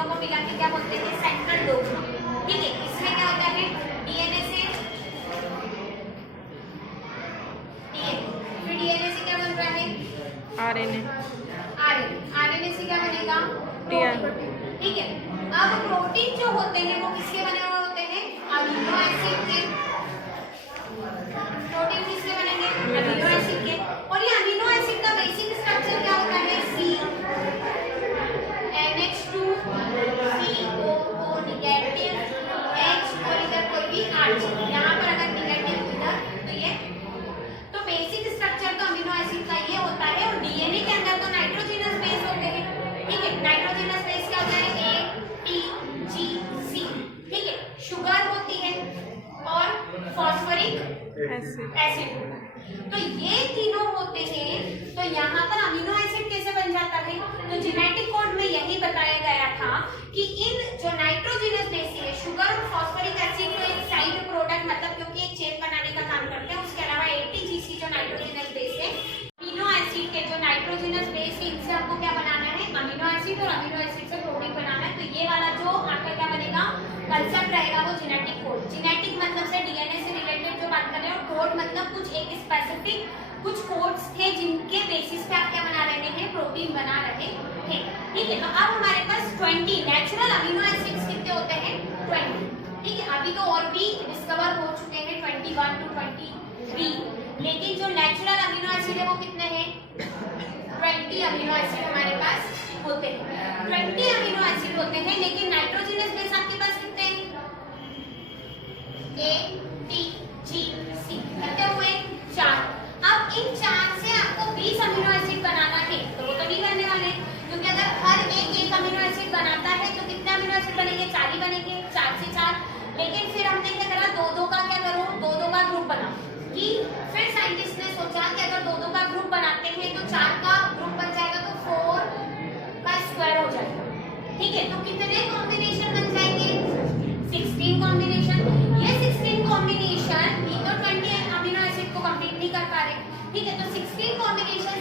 तीनों को मिला के क्या बोलते हैं, सेंट्रल डोग्मा। ठीक है, इसमें क्या होता है, डीएनए से फिर डीएनए से क्या बन रहा है, आरएनए, आरएनए से क्या बनेगा, प्रोटीन। ठीक है, अब प्रोटीन जो होते हैं वो किसके बने हुए होते हैं, अमीनो एसिड के। प्रोटीन किसके बनेंगे, अमीनो एसिड के। और ये अमीनो एसिड का बेसिक स्ट्रक्चर क्या होता है, C NH2 COO negative H और इधर कोई भी RG, यहाँ पर अगर नेगेटिव इधर तो ये, तो बेसिक स्ट्रक्चर तो अमीनो एसिड का ये होता है। और डीएनए के अंदर तो नाइट्रोजनस बेस होते हैं। ठीक है, नाइट्रोजनस बेस क्या होता है, ATGC। ठीक है, शुगर होती है और फॉस्फोरिक एसिड। तो ये तीनों होते हैं। तो यहाँ पर अमीनो एसिड कैसे बन जाता है, तो जेनेटिक कोड में यही बताया गया था कि इन जो नाइट्रोजनस बेस है, शुगर और फॉस्फोरिक एसिड को एक साइड प्रोडक्ट, मतलब क्योंकि एक चेन बनाने का काम करते हैं, उसके अलावा ATGC जो नाइट्रोजनस बेस है, अमीनो एसिड के जो नाइट्रोजनस बेस है, इनसे हमको क्या बनाना है, अमीनो एसिड, और अमीनो एसिड से प्रोटीन बनाना है। तो ये वाला जो आपका क्या बनेगा, कंसेप्ट रहेगा वो जेनेटिक कोड। जेनेटिक मतलब से डीएनए से रिलेटेड जो बात कर रहे हो, कोड मतलब कुछ एक स्पेसिफिक कुछ कोड्स थे जिनके बेसिस पे आप क्या बना रहे हैं, प्रोटीन बना रहे थे। ठीक है, तो अब हमारे पास 20 नेचुरल अमीनो एसिड्स कितने होते हैं, 20। ठीक है, अभी तो और भी डिस्कवर हो चुके हैं 21 to 23, लेकिन जो नेचुरल अमीनो एसिड है वो कितने हैं, 20 अमीनो एसिड हमारे पास होते हैं। 20 अमीनो एसिड होते हैं, लेकिन नाइट्रोजनस बेस आपके पास कितने हैं, ATGC कितने हुए, 4। अब इन 4 से आपको 20 अमीनो एसिड बनाना है, तो वो तो नहीं बनने वाले, क्योंकि अगर हर एक अमीनो एसिड बनाता है तो कितने अमीनो एसिड बनेंगे, 4 ही बनेंगे, 4 से 4। लेकिन फिर हमने क्या करा, 2-2 का क्या करो, 2-2 का ग्रुप बना। कि फिर साइंटिस्ट ने सोचा कि अगर 2-2 का ग्रुप बनाते हैं तो 4 का ग्रुप बन जाएगा, तो 4 का स्क्वायर हो जाएगा। ठीक है, तो कितने कॉम्बिनेशन बन जाएंगे, 16 कॉम्बिनेशन। ये 16 कॉम्बिनेशन ये तो 20 अमीनो एसिड को कंप्लीट नहीं कर पा रहे। ठीक है, तो 16 कॉम्बिनेशन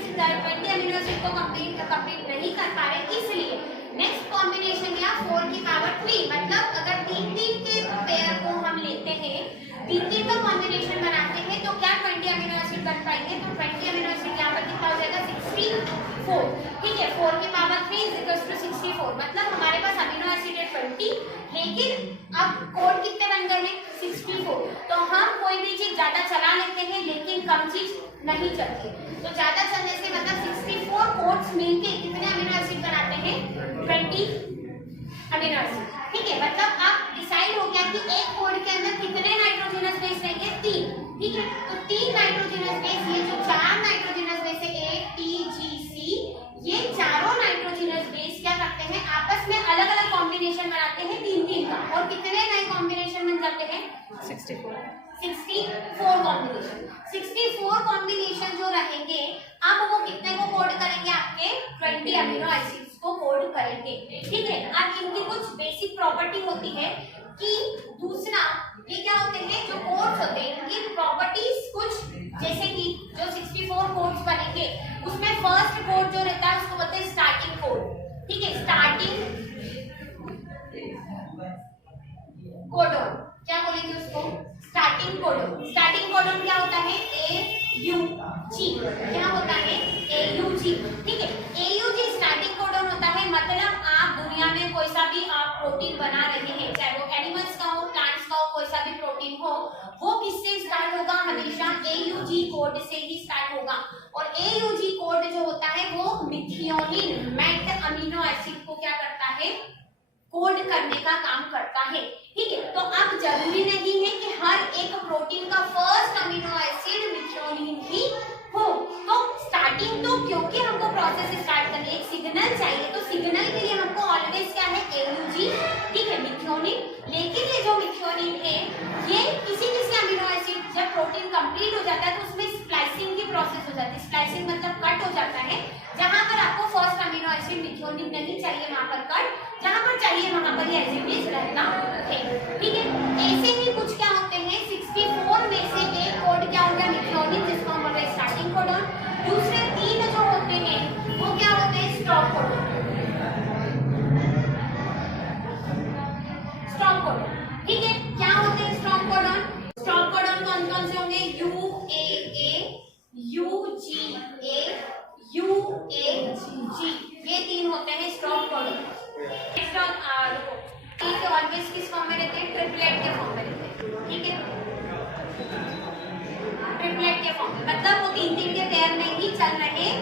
20 अमीनो एसिड को कंप्लीट नहीं कर पा रहे, इसलिए नेक्स्ट कॉम्बिनेशन या 4 की पावर 3, मतलब अगर 3-3 के पेयर को हम लेते हैं, 3-3 का कॉम्बिनेशन बनाते हैं, तो क्या 20 अमीनो एसिड बन पाएंगे, तो 20 अमीनो एसिड यहाँ पर कितना हो जाएगा, 64। ठीक है, 4 की पावर 3 = 64, मतलब हमारे पास अमीनो एसिड है 20, लेकिन अब कोड कितने बन गए हैं, 64। तो हम कोई भी चीज ज्यादा चला लेते हैं, लेकिन कम चीज नहीं चलती। तो ज्यादा चलने से मतलब 64 कोड्स मिलके कितने अमीनो एसिड बनाते हैं, 20 अमीनो एसिड। ठीक है, मतलब अब डिसाइड हो गया कि एक कोड के अंदर कितने नाइट्रोजनस बेस रहेंगे, 3। ठीक है, तो 3 नाइट्रोजनस बेस, ये जो 4 नाइट्रोजनस बेस है ATGC, ये चारों नाइट्रोजनस बेस क्या करते हैं, आपस में अलग अलग कॉम्बिनेशन बनाते हैं 3-3 का, और कितने नए कॉम्बिनेशन बन जाते हैं, 64 कॉम्बिनेशन। 64 कॉम्बिनेशन जो रहेंगे, अब वो कितने को कोड करेंगे, आपके 20 अमीनो एसिड्स को कोड करेंगे। ठीक है, अब इनकी कुछ बेसिक प्रॉपर्टी होती है कि दूसरा ये क्या होते हैं, जो कोड्स होते हैं इनकी प्रॉपर्टीज कुछ, जैसे कि जो 64 कोड्स बनेंगे उसमें फर्स्ट कोड जो रहता है उसको बोलते हैं स्टार्टिंग कोड। ठीक है, स्टार्टिंग कोडोन, क्या बोलेंगे उसको, स्टार्टिंग कोडोन। स्टार्टिंग कोडोन क्या होता है, AUG, क्या होता है, AUG। ठीक है, AUG स्टार्टिंग कोडोन होता है, मतलब आप दुनिया में कोई सा भी आप प्रोटीन बना रहे हैं, चाहे वो एनिमल्स का हो, प्लांट्स का हो, कोई सा भी प्रोटीन हो, वो किससे स्टार्ट होगा, हमेशा AUG कोड से ही स्टार्ट होगा। और AUG कोड जो होता है वो मिथियोनिन मेट अमीनो एसिड को क्या करता है, कोड करने का काम करता है। ठीक है, तो अब जरूरी नहीं है कि हर एक प्रोटीन का फर्स्ट अमीनो एसिड मिथियोनिन ही हो। तो स्टार्टिंग तो क्योंकि हमको प्रोसेस स्टार्ट करनी है, एक सिग्नल चाहिए, तो सिग्नल के लिए हमको ऑलवेज क्या है, AUG। ठीक है, मिथियोनिन। लेकिन ये जो मिथियोनिन है, ये किसी अमीनो एसिड जब प्रोटीन कंप्लीट हो जाता है तो उसमें स्प्लाइसिंग की प्रोसेस हो जाती है। स्प्लाइसिंग मतलब कट हो जाता है, जहां पर आपको फर्स्ट अमीनो एसिड मिथियोनिन नहीं चाहिए वहां पर कट, जहां पर चाहिए वहां पर ये एज इट इज रहता है। ठीक है, ऐसे ही कुछ क्या होते हैं, 64 में से एक कोड क्या होता है, मिथियोनिन, जिसको हम बोल रहे हैं स्टार्टिंग कोडन। दूसरे 3 जो होते हैं वो क्या होते हैं, स्टॉप कोडन। चल रहे हैं,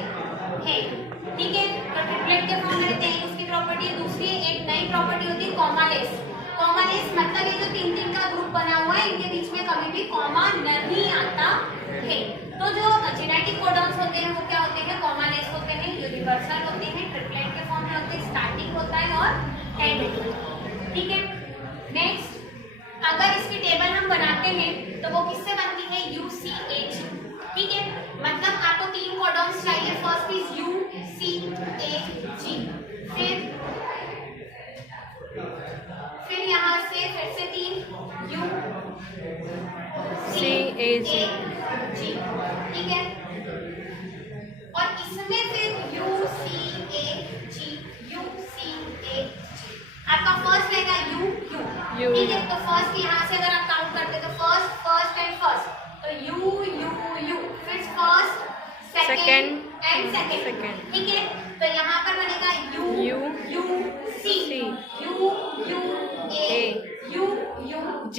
ठीक है। तो ट्रिपलेट के फॉर्म में रहते हैं, उसकी प्रॉपर्टी दूसरी एक नई प्रॉपर्टी होती है कॉमालेस। कॉमालेस मतलब ये जो तीन तीन का ग्रुप बना हुआ है, इनके बीच में कभी भी कॉमा नहीं आता है। तो जो जेनेटिक कोडॉन्स होते हैं वो क्या होते हैं, कॉमालेस होते हैं, यूनिवर्सल होते हैं, ट्रिपलेट के फॉर्म में होते हैं, स्टार्टिंग होता है और एंड होता है, ठीक है। नेक्स्ट, अगर इसकी टेबल हम बनाते हैं तो वो किससे बनती है, UCAG, ठीक है। मतलब आपको तीन कोडॉन्स चाहिए, फर्स्ट इज UCAG, फिर यहाँ से फिर से तीन UCAG, ठीक है। और इसमें फिर UCAG, आपका फर्स्ट रहेगा U, ठीक है। तो फर्स्ट यहाँ से अगर आप काउंट करते तो फर्स्ट एंड फर्स्ट, तो U, फिर फर्स्ट सेकंड एंड सेकंड, ठीक है। तो यहाँ पर बनेगा UC, UA, UG।